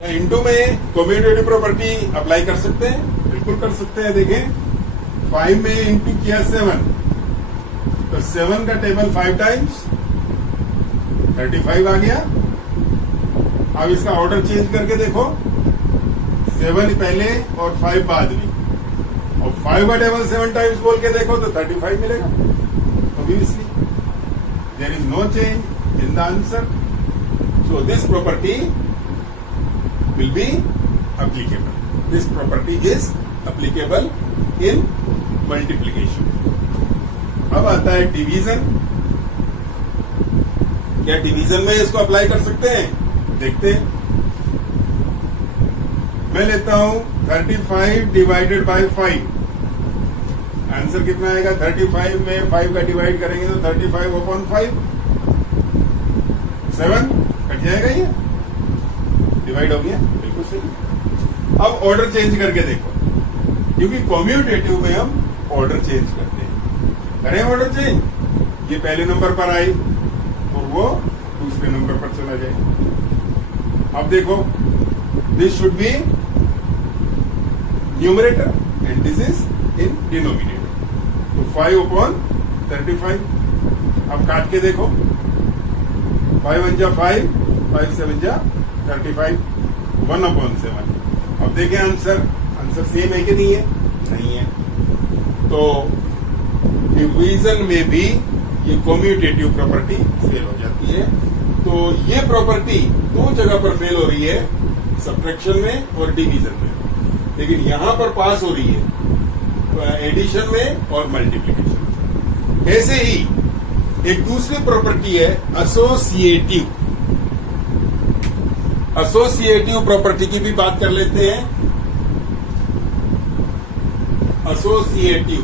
Into में commutative property apply कर सकते हैं, बिल्कुल कर सकते हैं। देखें 5 में इनटू किया 7, तो 7 का टेबल 5 टाइम्स 35 आ गया। अब इसका ऑर्डर चेंज करके देखो, 7 पहले और 5 बाद में, और 5 का टेबल 7 टाइम्स बोल के देखो तो 35 मिलेगा। Obviously there is no change in the answer, so this property will be applicable. This property is applicable in multiplication. अब आता है डिवीजन। क्या डिवीजन में इसको अप्लाई कर सकते हैं? देखते हैं। मैं लेता हूं 35 डिवाइडेड बाय 5। आंसर कितना आएगा? 35 में 5 का डिवाइड करेंगे तो 35 अपॉन 5, 7 कट जाएगा, ये डिवाइड हो गया, बिल्कुल सही। अब ऑर्डर चेंज करके देखो, क्योंकि कम्यूटेटिव में हम ऑर्डर चेंज करते हैं। करें ऑर्डर चेंज, ये पहले नंबर पर आई और वो दूसरे नंबर पर चला जाए। अब देखो, this should be numerator and this is in denominator, तो 5 अपॉन 35। अब काट के देखो, 5 1 जा 5, 5 7 जा 35, 1 अपॉन 7। अब देखें आंसर सेम है कि नहीं है? नहीं है। तो डिवीजन में भी ये कम्यूटेटिव प्रॉपर्टी फेल हो जाती है। तो ये प्रॉपर्टी दो जगह पर फेल हो रही है, सब्ट्रैक्शन में और डिवीजन में, लेकिन यहां पर पास हो रही है एडिशन में और मल्टीप्लिकेशन में। ऐसे ही एक दूसरी प्रॉपर्टी है एसोसिएटिव। एसोसिएटिव प्रॉपर्टी की भी बात कर लेते हैं। एसोसिएटिव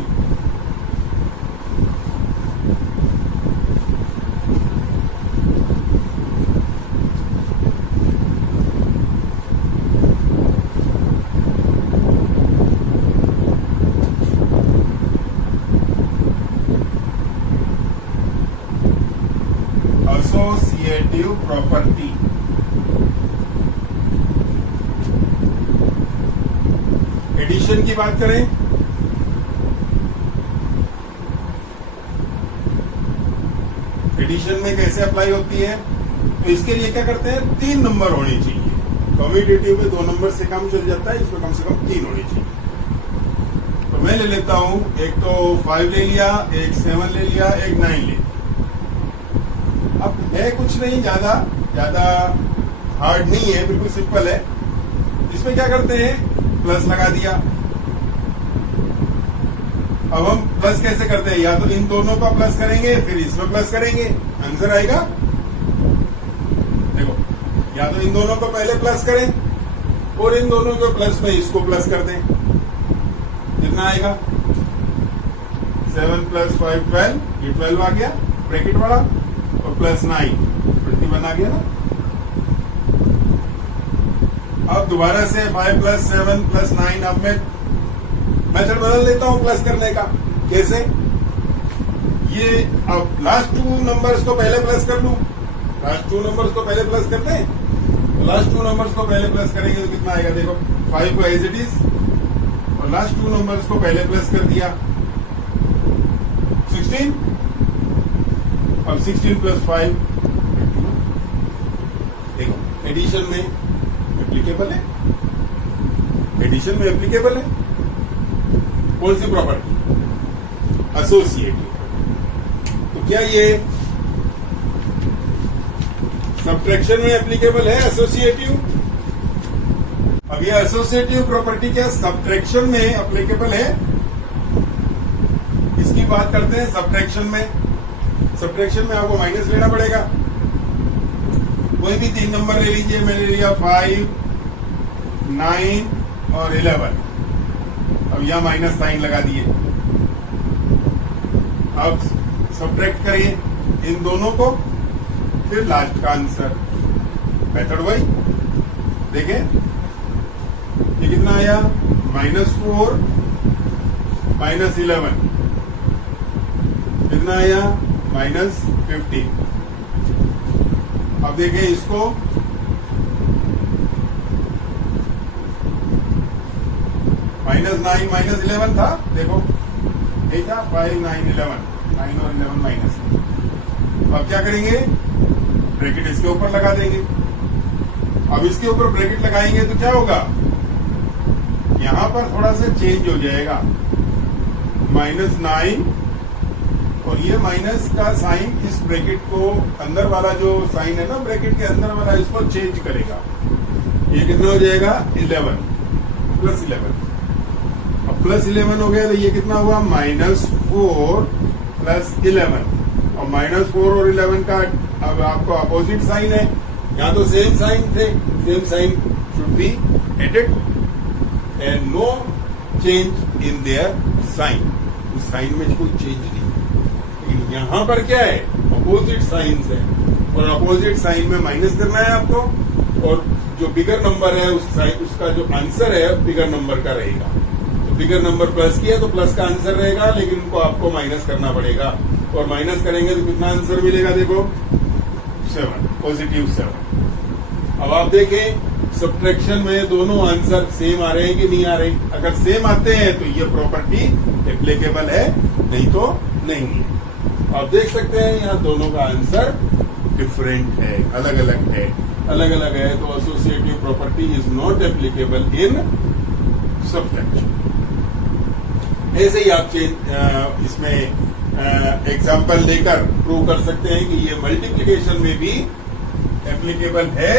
एसोसिएटिव प्रॉपर्टी एडिशन की बात करें, एडिशन में कैसे अप्लाई होती है? तो इसके लिए क्या करते हैं, 3 नंबर होने चाहिए। कम्यूटेटिव में 2 नंबर से काम चल जाता है, इसमें कम से कम 3 होने चाहिए। तो मैं ले लेता हूं, एक तो 5 ले लिया, एक 7 ले लिया, एक 9 ले लिया। अब है कुछ नहीं, ज्यादा हार्ड नहीं है, बिल्कुल सिंपल है। इसमें क्या करते हैं, प्लस लगा दिया। अब हम प्लस कैसे करते हैं, या तो इन दोनों का प्लस करेंगे फिर इसमें प्लस करेंगे, आंसर आएगा। देखो, या तो इन दोनों को पहले प्लस करें और इन दोनों को प्लस में इसको प्लस कर दें, कितना आएगा? 7 + 5 12, ये 12 आ गया ब्रैकेट वाला, और प्लस 9 21 आ गया ना। अब दोबारा से 5 + 7 + 9, अब मैं मेथड बदल देता हूं प्लस करने का। कैसे? ये अब लास्ट 2 नंबर्स को पहले प्लस कर लूं, लास्ट 2 नंबर्स को पहले प्लस कर दें, तो लास्ट 2 नंबर्स को पहले प्लस करेंगे तो कितना आएगा? देखो 5 को एज इट इज, और लास्ट 2 नंबर्स को पहले प्लस कर दिया, 16। अब 16 + 5, देखो एडिशन में एप्लीकेबल है, एडिशन में एप्लीकेबल है। कौन सी प्रॉपर्टी? एसोसिएटिव। तो क्या ये सब्ट्रैक्शन में एप्लीकेबल है एसोसिएटिव? अब ये एसोसिएटिव प्रॉपर्टी क्या सब्ट्रैक्शन में एप्लीकेबल है? इसकी बात करते हैं सब्ट्रैक्शन में। सब्ट्रैक्शन में आपको माइनस लेना पड़ेगा। कोई भी 3 नंबर ले लीजिए, मैंने लिया 5, 9 और 11। अब यहां माइनस साइन लगा दिए। अब सब्ट्रैक्ट करिए इन दोनों को, फिर लास्ट का आंसर। मेथड वही, देखें ये कितना आया? -4 -11 कितना आया? -15। अब देखें इसको -9 -11 था, देखो यही था 5 9 11, 9 और 11 माइनस। अब क्या करेंगे, ब्रैकेट इसके ऊपर लगा देंगे। अब इसके ऊपर ब्रैकेट लगाएंगे तो क्या होगा, यहां पर थोड़ा सा चेंज हो जाएगा, -9 और ये माइनस का साइन इस ब्रैकेट को, अंदर वाला जो साइन है ना ब्रैकेट के अंदर वाला, इसको चेंज करेगा। ये कितना हो जाएगा 11 +11। अब +11 हो गया तो ये कितना हुआ -4 + 11। और -4 और 11 का अब आपको अपोजिट साइन है, यहाँ तो सेम साइन थे, same sign should be added and no change in their sign. उस साइन में कोई चेंज नहीं, लेकिन यहाँ पर क्या है, अपोजिट साइन है, और अपोजिट साइन में माइनस करना है आपको, और जो बिगर नंबर है उस साइन, उसका जो आंसर है बिगर नंबर का रहेगा। तो बिगर नंबर प्लस किया तो प्लस का आंसर रहेगा, लेकिन उनको आपको माइनस करना पड़ेगा, और माइनस करेंगे तो कितना आंसर मिलेगा, देखो 7, +7। अब आप देखें सब्ट्रैक्शन में दोनों आंसर सेम आ रहे हैं कि नहीं आ रहे। अगर सेम आते हैं तो ये प्रॉपर्टी एप्लीकेबल है, नहीं तो नहीं है। आप देख सकते हैं यहाँ दोनों का आंसर डिफरेंट है, अलग अलग है, अलग अलग है, तो associative property is not applicable in subtraction. ऐसे ही आप इसमें एग्जाम्पल लेकर प्रूव कर सकते हैं कि ये मल्टीप्लिकेशन में भी एप्लीकेबल है,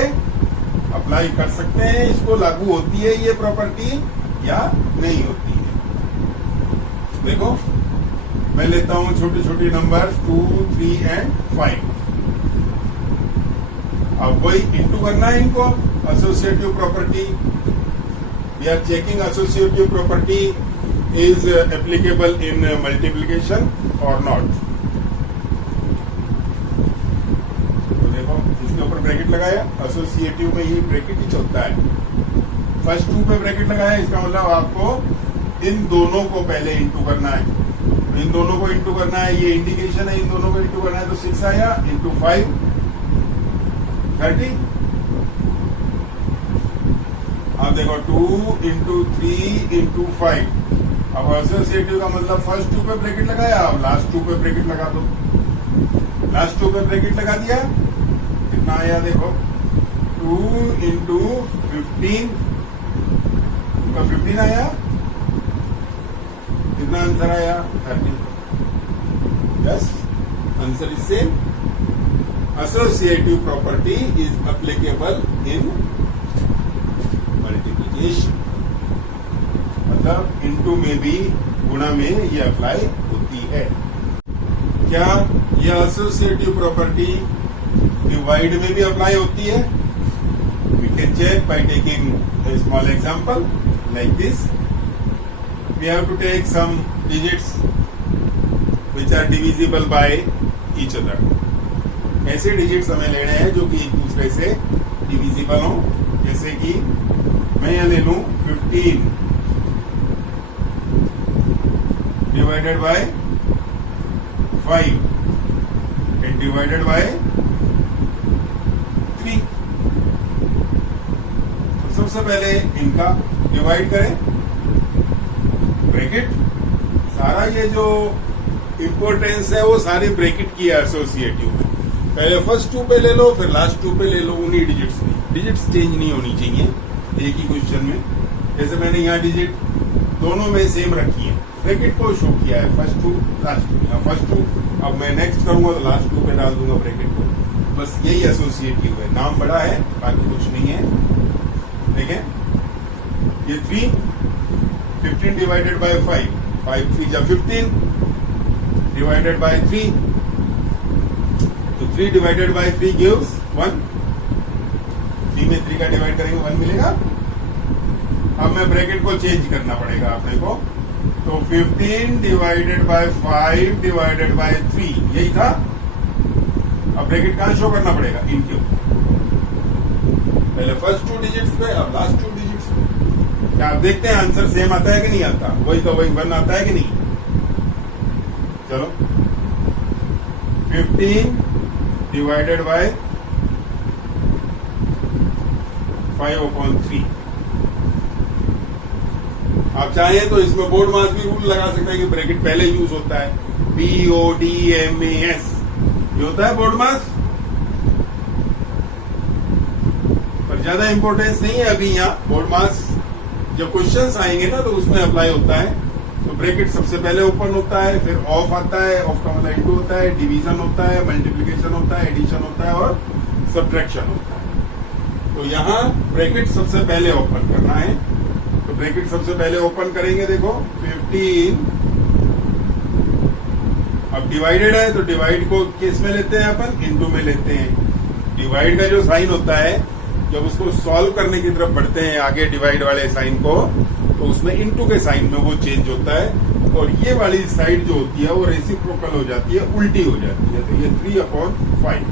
अप्लाई कर सकते हैं, इसको लागू होती है ये प्रॉपर्टी या नहीं होती है। देखो मैं लेता हूं छोटे छोटे नंबर 2 3 एंड 5। अब वही इंटू करना है इनको, associative property. We are checking associative property is applicable in multiplication और नॉट। तो देखो इसके ऊपर ब्रैकेट लगाया, एसोसिएटिव में ही ब्रैकेट ही चलता है। फर्स्ट 2 पे ब्रैकेट लगाया, इसका मतलब आपको इन दोनों को पहले इंटू करना है, इन दोनों को इंटू करना है, ये इंडिकेशन है, इन दोनों को इंटू करना है। तो 6 आया इंटू 5 30। अब देखो 2 इंटू 3 इंटू 5। अब एसोसिएटिव का मतलब फर्स्ट 2 पे ब्रैकेट लगाया, अब लास्ट 2 पे ब्रैकेट लगा दो। लास्ट 2 पे ब्रैकेट लगा दिया, कितना आया देखो 2 इंटू 15 का 15 आया, कितना आंसर आया 30। Yes, answer is same. Associative property is applicable in multiplication, मतलब इनटू में भी, गुणा में ये अप्लाई होती है। क्या यह एसोसिएटिव प्रॉपर्टी डिवाइड में भी अप्लाई होती है? We can check by taking a small example like this. We have to take some digits which are divisible by each other. ऐसे डिजिट्स हमें लेने हैं जो कि एक दूसरे से डिविजिबल हो। जैसे कि मैं यहां ले लूं 15 divided by 5 and divided by 3। तो सबसे पहले इनका डिवाइड करें, ब्रैकेट, सारा ये जो इंपॉर्टेंस है वो सारी ब्रैकेट की है एसोसिएटिव में। पहले फर्स्ट 2 पे ले लो, फिर लास्ट 2 पे ले लो, उन्हीं डिजिट्स में। डिजिट्स चेंज नहीं होनी चाहिए एक ही क्वेश्चन में। जैसे मैंने यहाँ डिजिट दोनों में सेम रखी है, ब्रैकेट को शो किया है, फर्स्ट 2 लास्ट 2। यहाँ फर्स्ट 2, अब मैं नेक्स्ट करूंगा तो लास्ट 2 पे डाल दूंगा ब्रैकेट को। बस यही एसोसिएटिव है, नाम बड़ा है बाकी कुछ नहीं है। देखें ये 3, 15 डिवाइडेड बाय 5, 5 3 जा 15 डिवाइडेड बाय 3, तो 3 डिवाइडेड बाय 3 गिव्स 1। 3 में 3 का डिवाइड करेंगे 1 मिलेगा। अब मैं ब्रैकेट को चेंज करना पड़ेगा अपने को, तो 15 डिवाइडेड बाय 5 डिवाइडेड बाय 3 यही था। अब ब्रैकेट कहां शो करना पड़ेगा, इनके ऊपर। पहले फर्स्ट 2 डिजिट्स पे, अब लास्ट 2 डिजिट्स पे। क्या आप देखते हैं आंसर सेम आता है कि नहीं आता? वही का वही 1 आता है कि नहीं? चलो 15 डिवाइडेड बाय 5/3 आप चाहें तो इसमें बोर्ड मास भी रूल लगा सकते हैं कि ब्रैकेट पहले यूज होता है, BODMAS ये होता है बोर्ड मास, पर ज्यादा इंपॉर्टेंस नहीं है अभी यहाँ बोर्ड मास। जब क्वेश्चंस आएंगे ना तो उसमें अप्लाई होता है। तो ब्रैकेट सबसे पहले ओपन होता है, फिर ऑफ आता है, ऑफ का मतलब इनटू होता है, डिवीजन होता है, मल्टीप्लिकेशन होता है, एडिशन होता है और सब्ट्रैक्शन होता है। तो यहाँ ब्रैकेट सबसे पहले ओपन करना है। तो ब्रैकेट सबसे पहले ओपन करेंगे, देखो 15, अब डिवाइडेड है तो डिवाइड को किस में लेते हैं अपन, इनटू में लेते हैं। डिवाइड का जो साइन होता है जब उसको सॉल्व करने की तरफ बढ़ते हैं आगे डिवाइड वाले साइन को, तो उसमें इनटू के साइन में वो चेंज होता है और ये वाली साइड जो होती है वो रेसिप्रोकल हो जाती है, उल्टी हो जाती है। तो ये 3/5,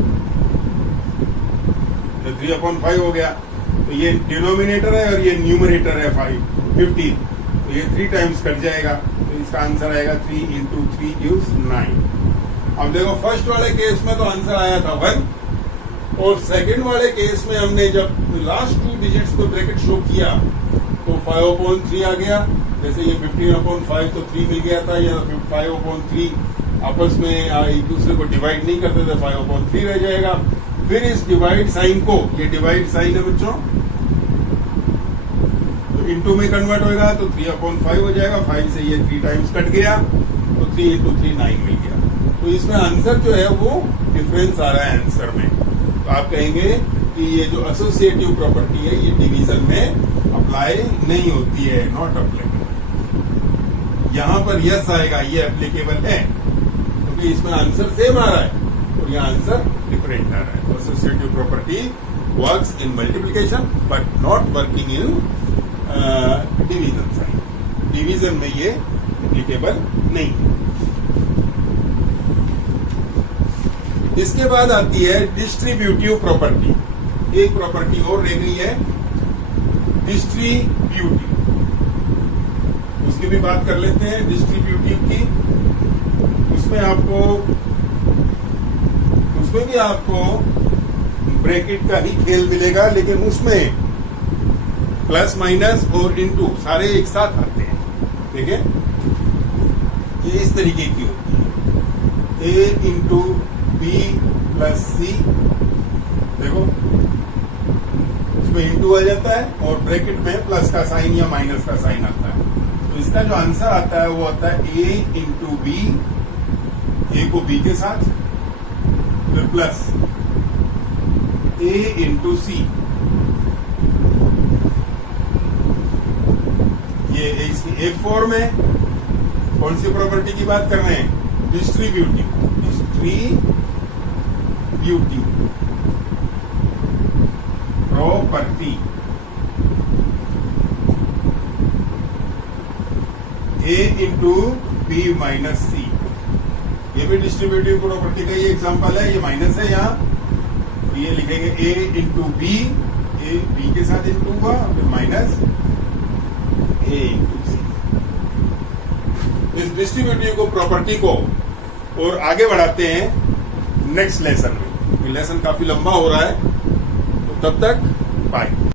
तो 3/5 हो गया। तो ये डिनोमिनेटर है और ये न्यूमरेटर है 15, तो ये 3 टाइम्स कट जाएगा। तो इसका आंसर आएगा 3 × 3 = 9। अब देखो फर्स्ट वाले केस में तो आंसर आया था 1, और सेकंड वाले केस में हमने जब लास्ट 2 डिजिट्स को ब्रैकेट शो किया तो 5/3 आ गया। जैसे ये 15/5 तो 3 मिल गया था, या 5/3 आपस में एक दूसरे को डिवाइड नहीं करते थे, 5/3 रह जाएगा। फिर इस डिवाइड साइन को, ये डिवाइड साइन है बच्चों, तो इनटू में कन्वर्ट होगा तो 3/5 हो जाएगा। 5 से ये 3 टाइम्स कट गया तो 3 × 3 9 मिल गया। तो इसमें आंसर जो है वो डिफरेंस आ रहा है आंसर में। तो आप कहेंगे कि ये जो एसोसिएटिव प्रॉपर्टी है ये डिवीजन में अप्लाई नहीं होती है, नॉट एप्लीकेबल। यहां पर यस आएगा, ये एप्लीकेबल है क्योंकि इसमें आंसर सेम आ रहा है और यह आंसर डिफरेंट आ रहा है। तो associative property works in multiplication but not working in division sign. Division में ये एप्लीकेबल नहीं है। इसके बाद आती है डिस्ट्रीब्यूटिव प्रॉपर्टी। एक प्रॉपर्टी और रह गई है डिस्ट्रीब्यूटिव, उसकी भी बात कर लेते हैं डिस्ट्रीब्यूटिव की। उसमें भी आपको ब्रैकेट का ही खेल मिलेगा, लेकिन उसमें प्लस माइनस और इनटू सारे एक साथ आते हैं। ठीक है, ये इस तरीके की होती है, A × B + C। देखो उसमें इनटू आ जाता है और ब्रैकेट में प्लस का साइन या माइनस का साइन आता है। तो इसका जो आंसर आता है वो आता है A × B, A को B के साथ, फिर प्लस A × C। ये इसकी एक फॉर्म है। कौन सी प्रॉपर्टी की बात कर रहे हैं, distributive property. A × B - C, ये भी डिस्ट्रीब्यूटिव प्रॉपर्टी का ही एग्जांपल है। ये माइनस है यहाँ, तो ये लिखेंगे A × B, A B के साथ इनटू हुआ, फिर माइनस A × C। इस डिस्ट्रीब्यूटिव को प्रॉपर्टी को और आगे बढ़ाते हैं नेक्स्ट लेसन में। लेसन काफी लंबा हो रहा है, तो तब तक बाय।